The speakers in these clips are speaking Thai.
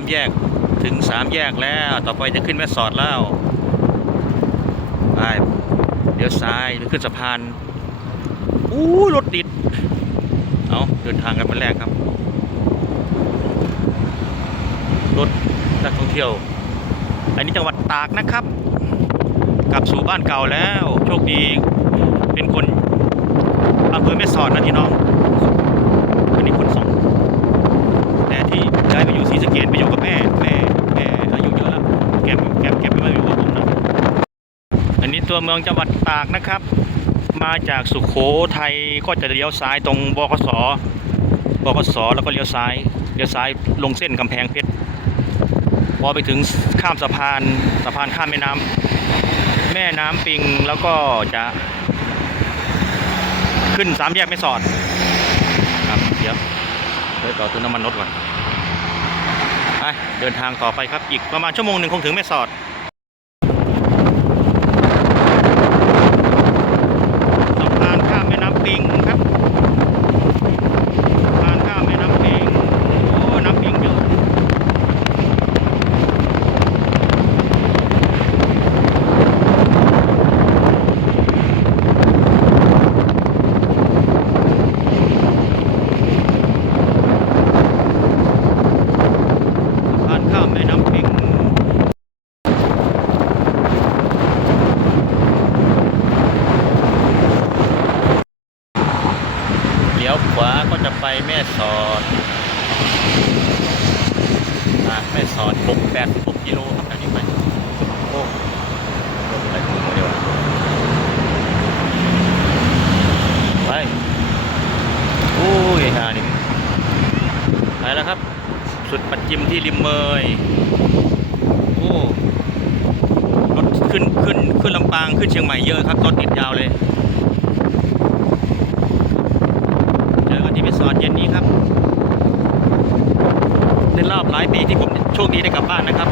ามแยกถึงสามแยกแล้ว ต่อไปจะขึ้นแม่สอดแล้วไปเดี๋ยวซ้ายหรือขึ้นสะพานอู้รถติด เอาเดินทางกันมาแรกครับ รถนักท่องเที่ยว อันนี้จังหวัดตากนะครับ กลับสู่บ้านเก่าแล้ว โชคดีเป็นคนอำเภอแม่สอดนะพี่น้องอันนี้คนส่ง ที่ย้ายไปอยู่ศรีสะเกดไปอยู่กับแม่แม่แม่อายุเยอะแล้วแกแกแกไม่มาอยู่กับผมนะอันนี้ตัวเมืองจังหวัดตากนะครับ มาจากสุขโขทัยก็จะเลี้ยวซ้ายตรงบขสบขสแล้วก็เลี้ยวซ้ายเลี้ยวซ้ายลงเส้นกำแพงเพชรพอไปถึงข้ามสะพานสะพานข้ามแม่น้ำแม่น้ำปิงแล้วก็จะขึ้นสามแยกไม่สอดครับเดี๋ยวเดี๋ยวต่อเติมน้ำมันรถก่อน ไปเดินทางต่อไปครับ อีกประมาณชั่วโมงหนึ่งคงถึงแม่สอด สะพานข้ามแม่น้ำปิงครับสะพานข้ามแม่น้ำปิง โอ้ น้ำปิงเยอะ สะพานข้ามแม่น้ำปิง เลี้ยวขวาก็จะไป แม่สอดจากแม่สอด6 8 6กิโลครับจากนี้ไปโอ้รถอะไรถึงเดียวไปโอ้ยฮานี่ไปแล้วครับ สุดปัจจิมที่ริมเมยโอ้รถขึ้นขึ้นขึ้นลำปางขึ้นเชียงใหม่เยอะครับตอนติดยาวเลย เจอกันที่แม่สอดเย็นนี้ครับ ในรอบหลายปีที่ผมโชคดีได้กลับบ้านนะครับ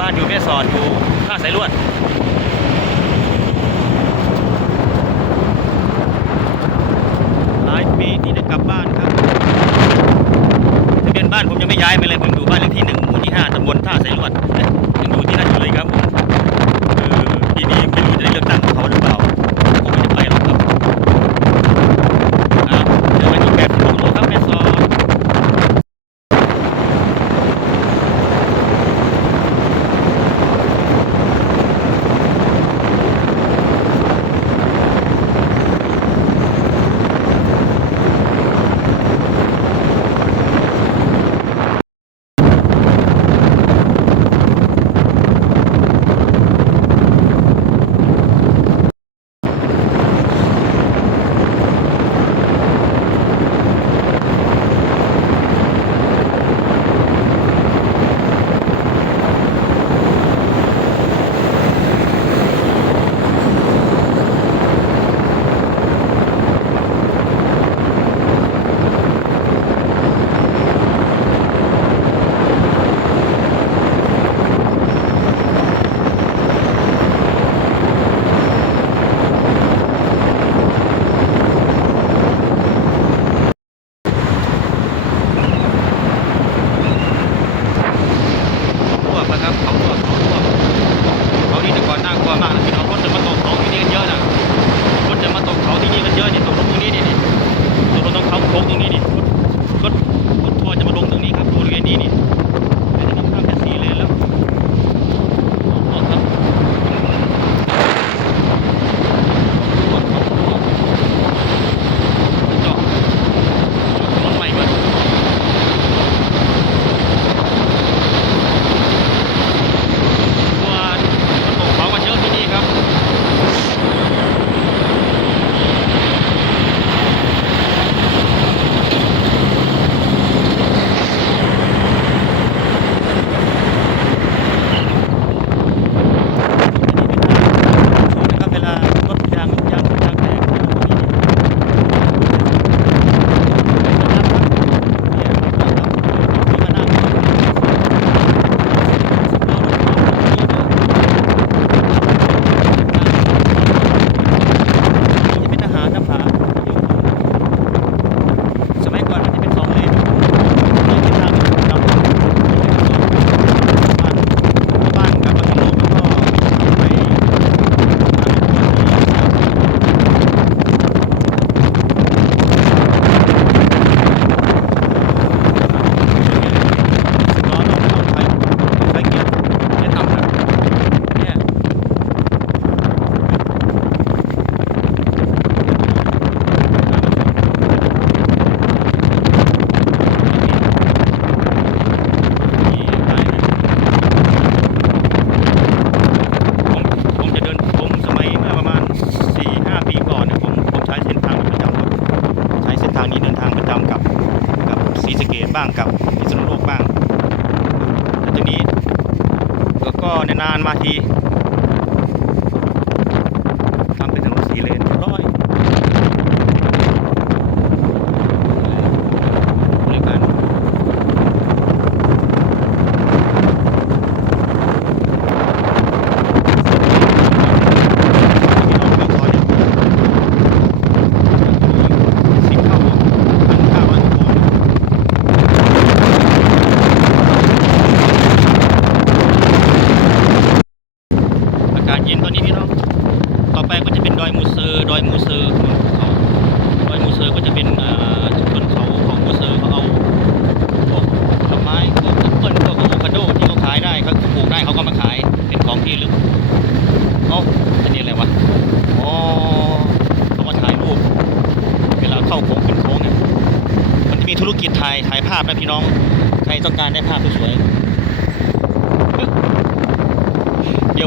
บ้านอยู่แม่สอดอยู่ท่าสายลวดหลายปีที่ได้กลับบ้านครับทะเบียนบ้านผมยังไม่ย้ายไปเลยผมอยู่บ้านเลขที่หนึ่งหมู่ที่ห้าตำบลท่าสายลวดยังอยู่ที่นั่นอยู่เลยครับ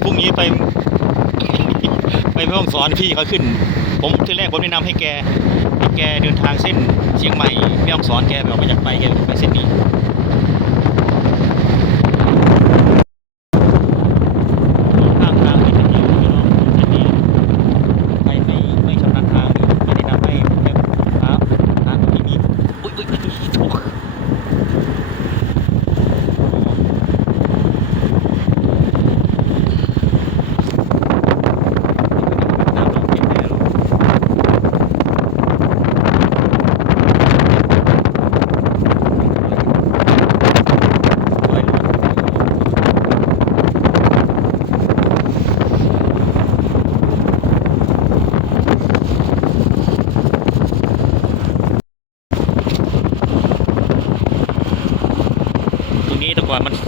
พรุ่งนี้ไป ไปไม่ต้องสอนพี่เขาขึ้น ผมที่แรกผมแนะนำให้แกให้แกเดินทางเส้นเชียงใหม่ไม่ต้องสอนแกแบบประอยากไปแกไปเส้นนี้ aman.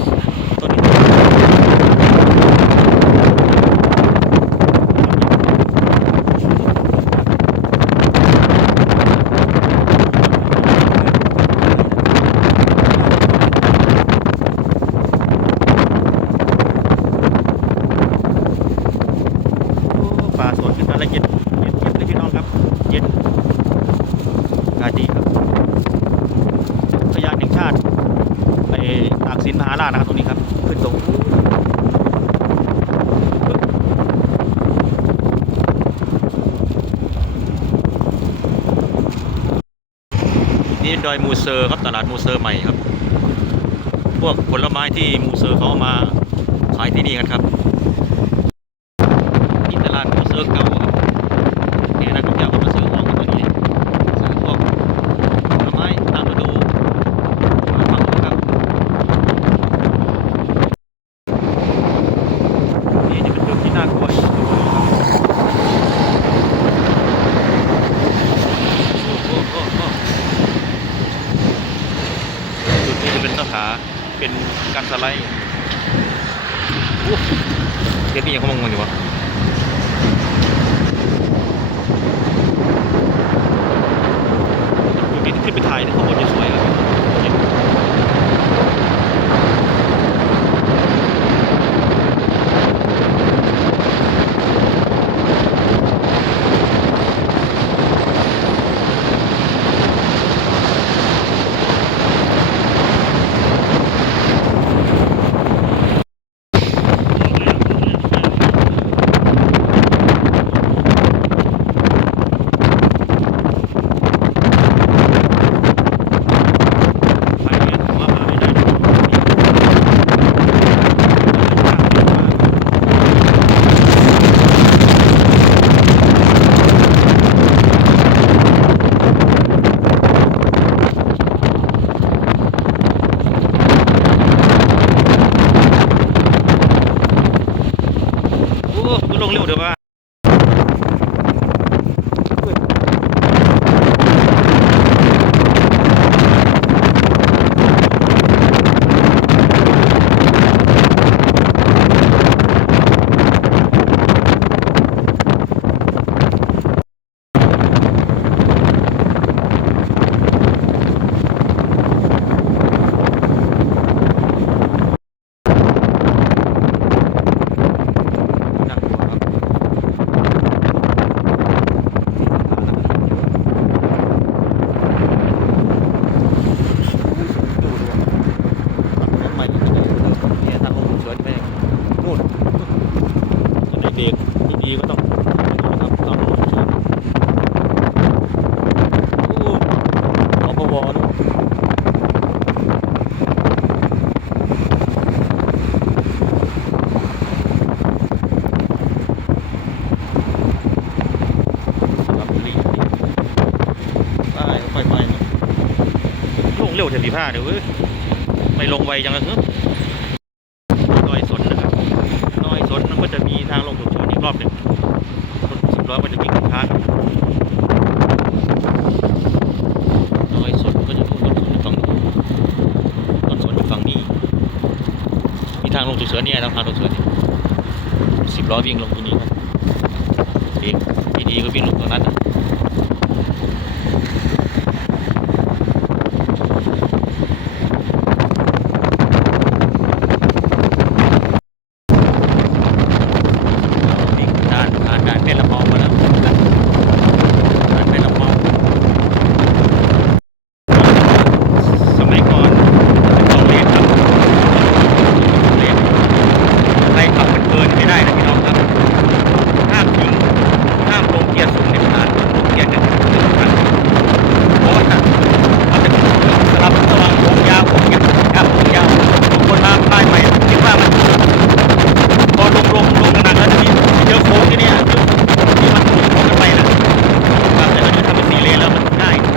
อยมูเซอร์ครับตลาดมูเซอร์ใหม่ครับ พวกผลไม้ที่มูเซอร์เขามาขายที่นี่กันครับ เทลีผ้าเดี๋ยวไม่ลงไวจังเลยเฮ้ยดอยสนนะครับดอยสนมันก็จะมีทางลงถูกชนอีกรอบหนึ่งรถสิบล้อมันจะวิ่งข้างๆดอยสนก็จะดูต้นสนฝั่งนู้นต้นสนอยู่ฝั่งนี้ มีทางลงถูกเสือเนี่ยทางทางถูกเสือสิบล้อวิ่งลงตรงนี้ครับเองดีก็วิ่งลงตรงนั้นนะ นี่ด่านผ่านด่านเพชรละเมามาแล้วด่านเพชรละเมาสมัยก่อนเป็นสองเลนครับเลนใครขับมันเกินไม่ได้นะพี่น้องครับ ห้ามทิ้งห้ามลงเกียร์สูงเด็ดขาดลงเกียร์หนึ่งหนึ่งครั้งเพราะว่ามันจะสลับระหว่างวงยาววงยาวครับวงยาวบางคนมาป้ายใหม่คิดว่ามัน พอลงลงลงหนักแล้วทีนี้เจอโค้งที่เนี่ยที่มันถูกโค้งกันไปนะครับแต่ถ้าจะทำเป็นสี่เลนแล้วมันง่ายครับ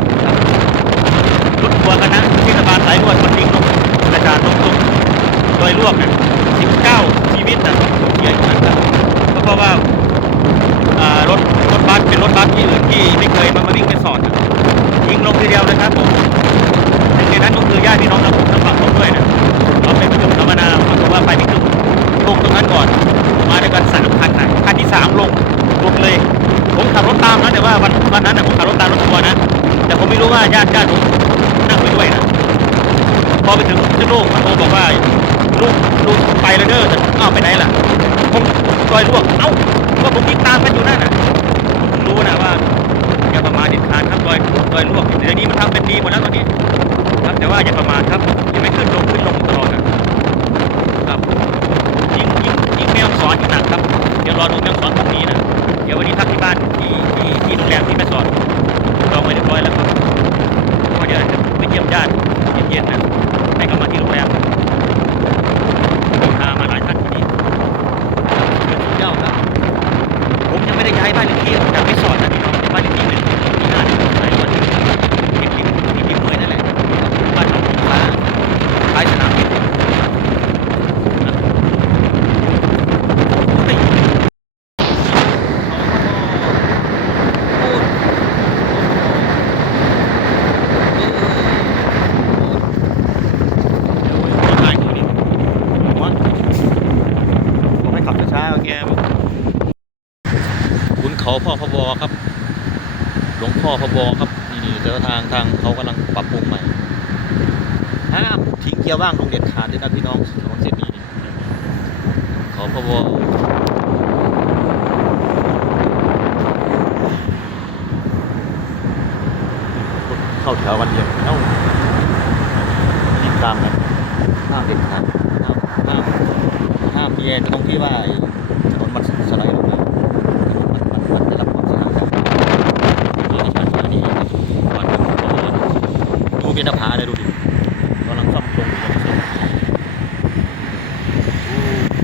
รถทัวร์คณะเทศบาลสายด่วนมันทิ้งลงกระจาดลงตรงโดยรวบเนี่ยสิบเก้าชีวิตนะเสียอยู่นะครับก็เพราะว่าอ่ารถรถบัสเป็นรถบัสที่อื่นที่ไม่เคยมามาวิ่งเป็นสอดนะยิงลงทีเดียวเลยครับผมหนึ่งในนั้นก็คือญาติพี่น้องทางทางฝั่งผมด้วยนะเราเป็นประชุมสัมมนาปรากฏว่าไปไม่ถึง ลงตรงนั้นก่อน มาด้วยกันสามคันนะคันที่สามลงลงเลย ผมขับรถตามนะแต่ วันวันนั้นนะผมขับรถตามรถทัวร์นะ แต่ผมไม่รู้ว่าญาติญาติผมนั่งไปด้วยนะพอไปถึงที่ลูกมันโทรบอกว่าลูกลูกไปแล้วเด้อแต่อ้าวไปไหนล่ะผมซอยลวกเอ้าว่าผมยิงตามกันอยู่นั่นน่ะรู้นะว่าอย่าประมาทเด็ดขาดครับซอยซอยลวกเดี๋ยวนี้มันทำเป็นดีหมดแล้วตอนนี้ครับแต่ว่าอย่าประมาทครับอย่าไม่ขึ้นลงขึ้นลงตลอดนะครับยิงยิงยิงแมวสอนยิงหนักครับเดี๋ยวรอดูแมวสอนพรุ่งนี้นะ ดี๋ยววันนี้พักที่บ้านที่ที่ที่โรงแรมที่แม่สอดจองไว้เรียบร้อยแล้วครับเพราะว่าเดี๋ยวจะไปเยี่ยมญาติเย็นๆนะให้เขามาที่โรงแรมพามาหลายท่านวันนี้เป็นสุดยอดครับ ผมยังไม่ได้ย้ายบ้านเลขที่ออกจากแม่สอดนะพี่น้องบ้านเลขที่หนึ่งที่ห้าที่สายด่วนที่ริมที่ริมเมยนั่นแหละบ้านหนองฟ้าท้ายสนามบิน เฮ้ยบอกให้ขับช้าๆแกขุนเขาพ่อพบครับ หลวงพ่อพบครับ นี่ๆแต่ว่าทางทางเขากำลังปรับปรุงใหม่ ห้ามทิ้งเกียร์ ว่างลงเด็ดขาดเลยนะพี่น้องถนนเส้นนี้เขาพบเข้าแถวกันเรียงเอ้ายิงตามกันห้ามเด็ดขาดห้ามห้ามห้ามเยร์ตรงที่ว่าไอ้ถนนมันสไลด์ลงมามันมันมันได้รับความเสียหายจากนี่นี่ชันอันนี้วันนี้ดูเป็นหน้าผาเลยดูดิกำลังซ่อมตรงอยู่ตรงเส้น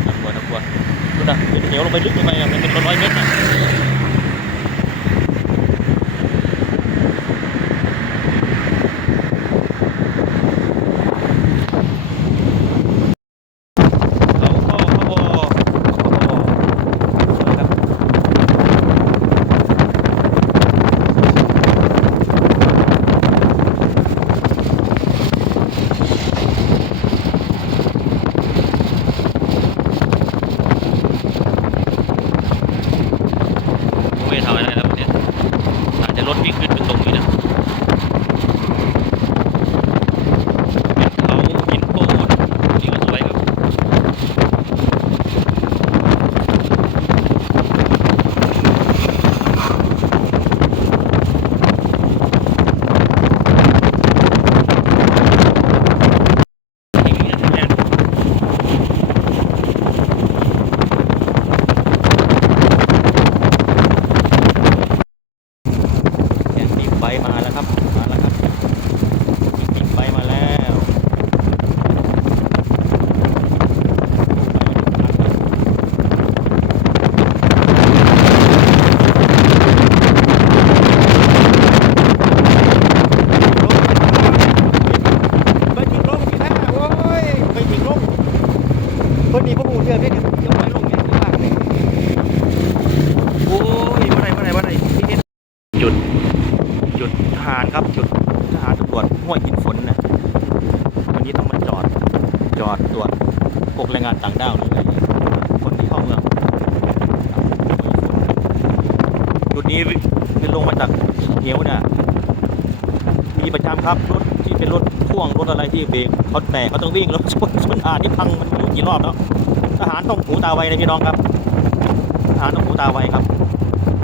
น่ากลัวน่ากลัวดู น จุดทหารครับจุดทหารตำรวจห้วยหินฝนนะวันนี้ต้องมาจอดจอดตรวจพวกแรงงานต่างด้าวหรืออะไรคนที่เข้าเมืองจุดนี้เป็นลงมาจากเหวเนี่ยมีประจำครับรถที่เป็นรถพ่วงรถอะไรที่เบรกเขาแตกเขาต้องวิ่งแล้วชนชนทารที่พังมันอยู่กี่รอบแล้วทหารต้องหูตาไวเลยพี่น้องครับทหารต้องหูตาไวครับ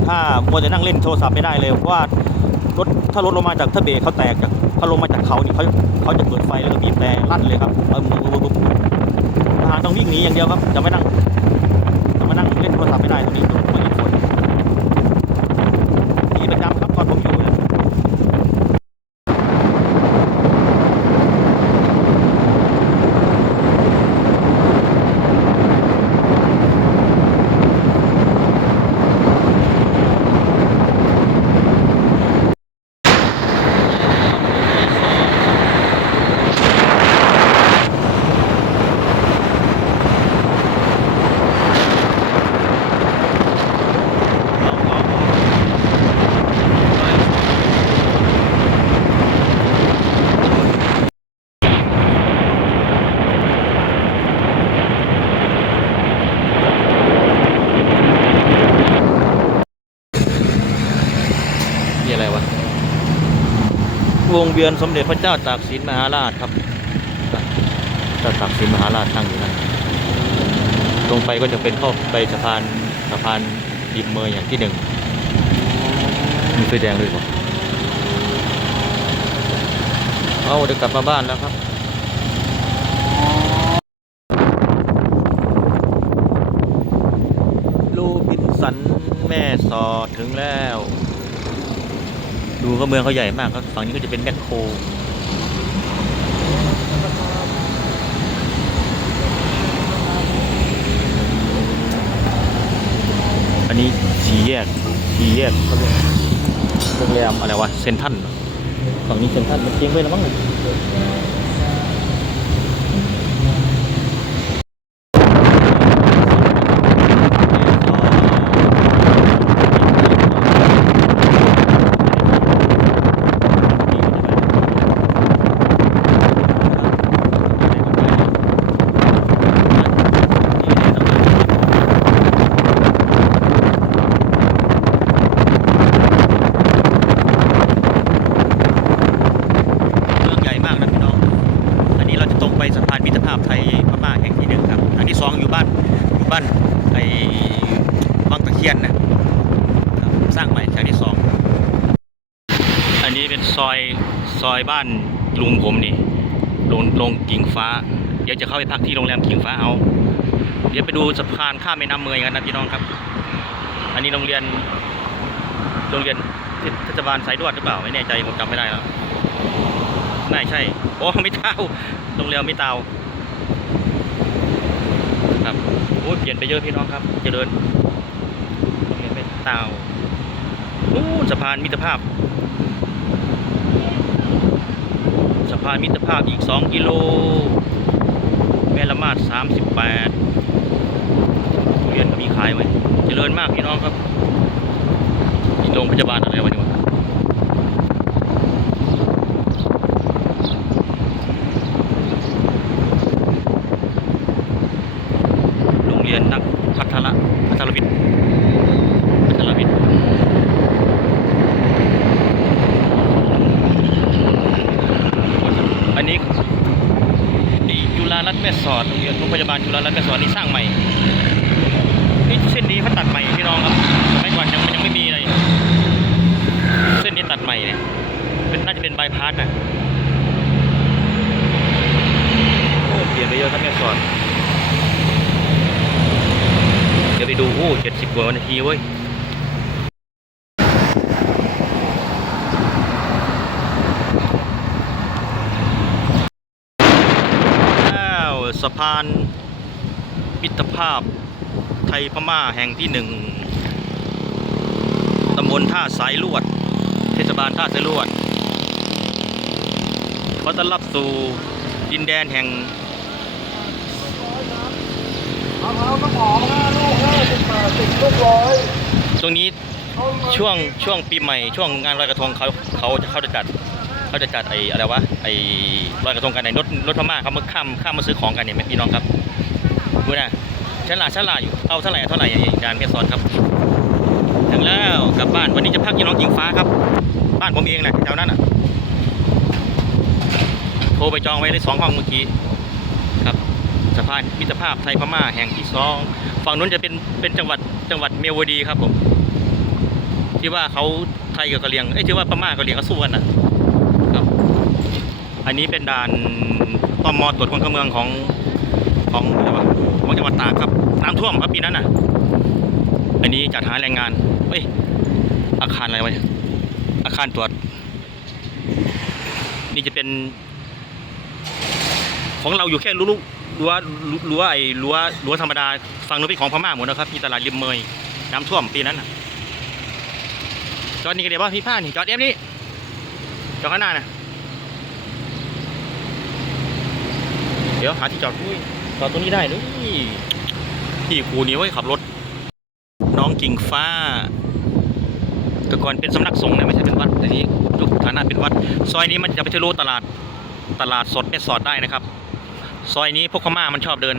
ถ้ามัวจะนั่งเล่นโทรศัพท์ไม่ได้เลยว่า ถ้ารถลงมาจากถ้าเบรกเขาแตกจากเขาลงมาจากเขาเนี่ยเขาเขาจะเปิดไฟแล้วก็บีบแต่ลั่นเลยครับเออปุ๊บปุ๊บปุ๊บปุ๊บทหารต้องวิ่งหนีอย่างเดียวครับจะไม่นั่งจะไม่นั่งเล่นโทรศัพท์ไม่ได้ตรงนี้มีประจำครับตอนผมอยู่เนี่ย นี่อะไรวะ วง เวียนสมเด็จพระเจ้าตากสินมหาราชครับเจ้าตากสินมหาราชตั้งอยู่นั่นลงไปก็จะเป็นเข้าไปสะพานสะพานริมเมยอย่างที่หนึ่งมีไฟแดงด้วยป่ะเอาเดี๋ยวกลับมาบ้านแล้วครับลูบินสันแม่สอดถึงแล้ว ดูเขาเมืองเขาใหญ่มากครับฝั่งนี้ก็จะเป็นแมคโครอันนี้สีแยกสีแยกเขาเรียกโรงแรมอะไรวะเซนทันฝั่งนี้เซนทันมันเจ๊งไปแล้วมั้งเนี่ยเมืองใหญ่มากนะพี่น้อง อันนี้เราจะตรงไปสะพานมิตรภาพไทยพม่าแห่งที่หนึ่งครับ อันที่สองอยู่บ้านอยู่บ้านไอ้บางตะเคียนนะครับสร้างใหม่แถวที่สอง อันนี้เป็นซอย ซอยบ้านลุงผมนี่ลงลงกิ่งฟ้า เดี๋ยวจะเข้าไปพักที่โรงแรมกิ่งฟ้าเอา เดี๋ยวไปดูสะพานข้ามแม่น้ำเมยกันนะพี่น้องครับ อันนี้โรงเรียน โรงเรียนเทศบาลสายดวดหรือเปล่าไม่แน่ใจผมจำไม่ได้แล้วไม่ใช่โอ้ไม่เตาโรงเรียนไม่เตาครับโอ้เปลี่ยนไปเยอะพี่น้องครับเจริญโรงเรียนไม่เตาโอ้สะพานมิตรภาพ สะ พานมิตรภาพอีก 2 กิโล แม่ละมาด 38โรงเรียนก็มีขายไว้เจริญมากพี่น้องครับนี่โรงพยาบาลอะไรวะเนี่ยวะ โรงเรียนนักพัฒระพัฒรวิทย์พัฒรวิทย์อันนี้นี่จุฬารัตน์แม่สอด โรงพยาบาลจุฬาลัตน์สวนนี่สร้างใหม่นี่เส้นนี้เขาตัดใหม่พี่น้องครับสมัยก่อนยังมันยังไม่มีอะไรเส้นนี้ตัดใหม่เนี่ยเป็นน่าจะเป็นบายพาสนะโอ้เปลี่ยนไปเยอะครับแม่สอนเดี๋ยวไปดูโอ้เจ็ดสิบกว่านาทีเว้ย แล้ว สะพานมิตรภาพไทยพม่าแห่งที่หนึ่งตำบลท่าสายลวด เทศบาลท่าสายลวดขอต้อนรับสู่ดินแดนแห่งมะพร้าวน้ำหอมห้าลูกห้าสิบแปดสิบลูกร้อยตรงนี้ช่วงช่วงปีใหม่ ช่วงงานลอยกระทงเขาเขาจะเข้าจะจัด เขาจะจัดไอ้อะไรวะไอ้ลอยกระทงกันในรถรถพม่าเขามาข้ามข้ามมาซื้อของกันเนี่ยพี่น้องครับดูนะฉลาฉลาอยู่เอาเท่าไหร่เท่าไหร่อย่างจานเมซอนครับ ถึงแล้วกลับบ้านวันนี้จะพักยี่น้องจิงฟ้าครับ บ้านผมเองแหละแถวนั้นอะโทรไปจองไว้ได้สองห้องเมื่อกี้ครับสะพานมิตรภาพไทยพม่าแห่งที่สองฝั่งนู้นจะเป็นเป็นจังหวัดจังหวัดเมียวดีครับผมที่ว่าเขาไทยกับกะเหรี่ยงเอ้ที่ว่าพม่ากับกะเหรี่ยงก็สู้กันนะ อันนี้เป็นด่านตมตรวจคนเข้าเมืองของของอะไรวะของจังหวัดตากครับน้ำท่วมครับปีนั้นน่ะ อันนี้จัดหาแรงงานเอ้ยอาคารอะไรวะอาคารตรวจ นี่จะเป็น ของเราอยู่แค่รั้วรั้วรั้วไอ้รั้วรั้วธรรมดาฝั่งนู้นเป็นของพม่าหมดนะครับมีตลาดริมเมยน้ำท่วมปีนั้นน่ะจอดนี่ก็เดี๋ยวว่าพี่ผ้านี่จอดเอฟนี่จอดข้างหน้านะ ดี๋ยวหาที่จอดอุ้ยจอดตรงนี้ได้เลยที่ครูนี่ไว้ขับรถ น้องกิ่งฟ้าแต่ก่อนเป็นสำนักสงฆ์นะไม่ใช่เป็นวัดแต่นี้ทุกฐานะเป็นวัด ซอยนี้มันจะไปทะลุตลาดตลาดสดเม็ดสอดได้นะครับ ซอยนี้พวกพม่ามันชอบเดิน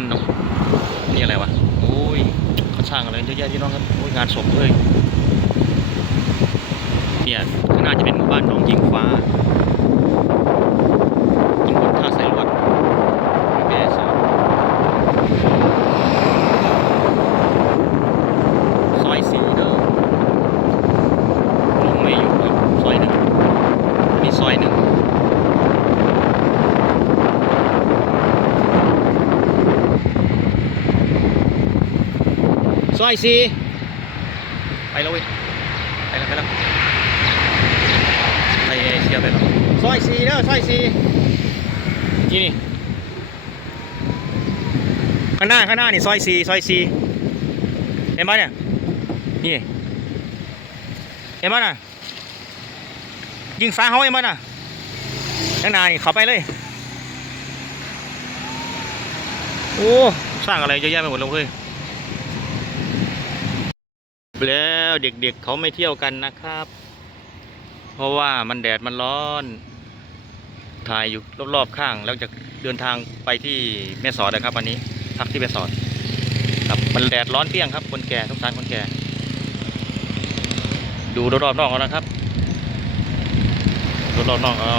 นี่อะไรวะโอ้ยเขาสร้างอะไรเยอะแยะที่น้องครับโอ้ยงานศพเลยเนี่ยข้างหน้าจะเป็นหมู่บ้านหนองยิงฟ้าตำบลท่าไซลวดแม่สอดซอยสี่เด้อลงไม่อยู่ครับซอยหนึ่งมีซอยหนึ่งซ อยสี่ไปแล้วเว้ยไปแล้วไปแล้วไปเชียร์ไปหรอซอยสี่เด้อซอยสี่นี่นี่ข้างหน้าข้างหน้านี่ซอยสี่ซอยสี่เห็นไหมเนี่ยนี่เห็นไหมน่ะยิงฟ้าเขาเห็นไหมน่ะข้างหน้านี่เขาไปเลยโอ้สร้างอะไรเยอะแยะไปหมดเลยเฮ้ย แล้วเด็กๆเขาไม่เที่ยวกันนะครับ เพราะว่ามันแดดมันร้อน ถ่ายอยู่รอบๆข้าง แล้วจะเดินทางไปที่แม่สอดนะครับวันนี้พักที่แม่สอด ครับมันแดดร้อนเปรี้ยงครับ คนแก่สงสารคนแก่ ดูรอบๆนอกเอานะครับรอบๆนอกเอา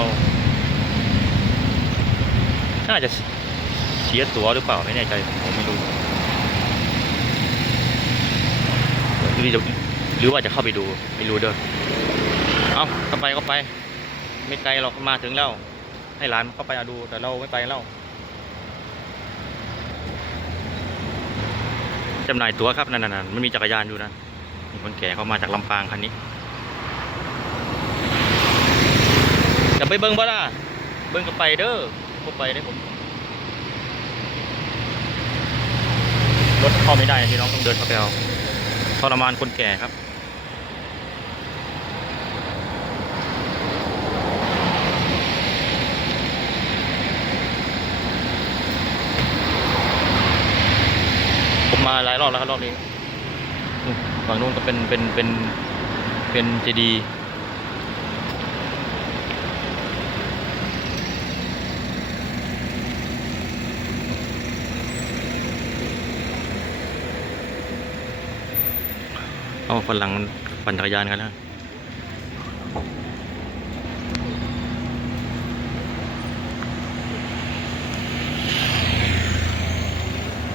น่าจะเสียตัวหรือเปล่าไม่แน่ใจผมไม่รู้ หรือจะหรือว่าจะเข้าไปดูไม่รู้เด้อเอาเข้าไปก็ไป ไม่ไกลหรอกมาถึงแล้ว ให้หลานเข้าไปเอาดูแต่เราไม่ไปแล้วจำหน่ายตั๋วครับนั่นๆๆมันมีจักรยานอยู่นะมีคนแก่เขามาจากลำปางคันนี้จะไปเบิ้งบ่ล่ะเบิ้งก็ไปเด้อก็ไปได้ผมรถเข้าไม่ได้พี่น้องต้องเดินเข้าไปเอา ทรมานคนแก่ครับ ผมมาหลายรอบแล้วครับรอบนี้ฝั่งนู้นก็เป็นเป็นเป็นเป็นเจดีย์ ฝรั่งมันปั่นจักรยานกันแล้ว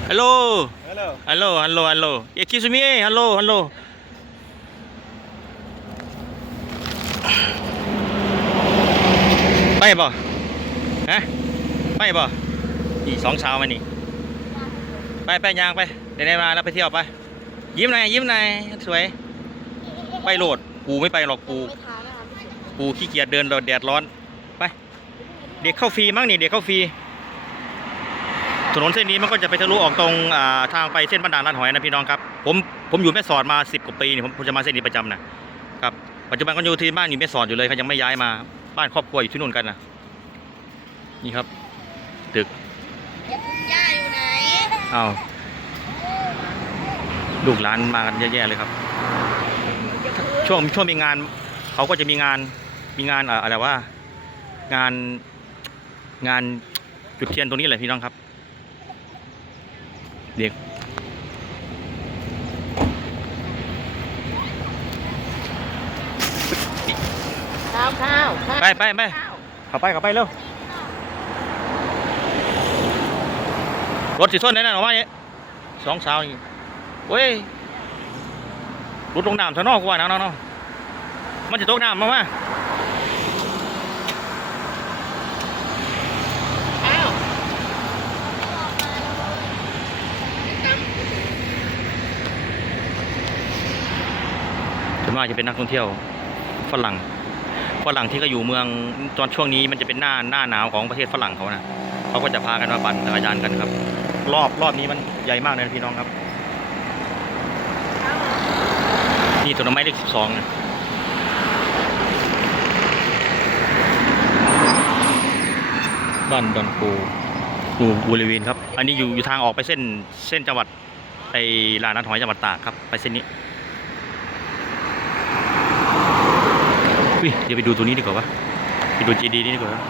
ฮัลโหล Hello. ฮัลโหล ฮัลโหล ฮัลโหล excuse me ฮัลโหล ฮัลโหลไปบ่ฮะไปบ่อีสองเช้ามานี่ ไปไปยางไป เดี๋ยวๆมาแล้วไปเที่ยวไป ยิ้มหน่อยยิ้มหน่อยสวย ไปโหลดปูไม่ไปหรอกปูไม่ทานนะคะพี่เฉยปูขี้เกียจเดินแดดร้อน ไป เด็กเข้าฟรีมั้งนี่เด็กเข้าฟรี ถนนเส้นนี้มันก็จะไปทะลุออกตรงอ่าทางไปเส้นบ้านด่านลาดหอยนะพี่น้องครับ ผมผมอยู่แม่สอดมาสิบกว่าปีเนี่ยผมผมจะมาเส้นนี้ประจำนะครับปัจจุบันก็อยู่ที่บ้านอยู่แม่สอดอยู่เลยเขายังไม่ย้ายมาบ้านครอบครัวอยู่ที่นู่นกันนะนี่ครับ ตึกย่าอยู่ไหนอ้าว ลูกหลานมากันเยอะแยะเลยครับ ช่วงช่วงมีงานเขาก็จะมีงานมีงานอ่าอะไรว่า งานงานจุดเทียนตรงนี้แหละพี่น้องครับ เด็กข้าวข้าวข้าวไปไปไปข้าวเข้าไปเข้าไปเร็วรถสิส้นไหนนั่นออกมาเนี่ยสองสาวนี่ เว้ยรุดลงน้ำซะเนอกกว่านะเนาะเนาะมันจะตกน้ำมามาข้าส่วนมากจะเป็นนักท่องเที่ยวฝรั่งฝรั่งที่เขาอยู่เมืองตอนช่วงนี้มันจะเป็นหน้าหน้าหนาวของประเทศฝรั่งเขานะเขาก็จะพากันมาปั่นจักรยานกันครับ รอบรอบนี้มันใหญ่มากเลยพี่น้องครับ นี่ต้นไม้เลขสิบสองนะบ้านดอนปูปูบริเวณครับ อันนี้อยู่อยู่ทางออกไปเส้นเส้นจังหวัดไอ้ลานนัดหอยจังหวัดตากครับ ไปเส้นนี้อุ้ยเดี๋ยวไปดูตัวนี้ดีกว่าวะไปดูจีดีนี่ดีกว่าวะ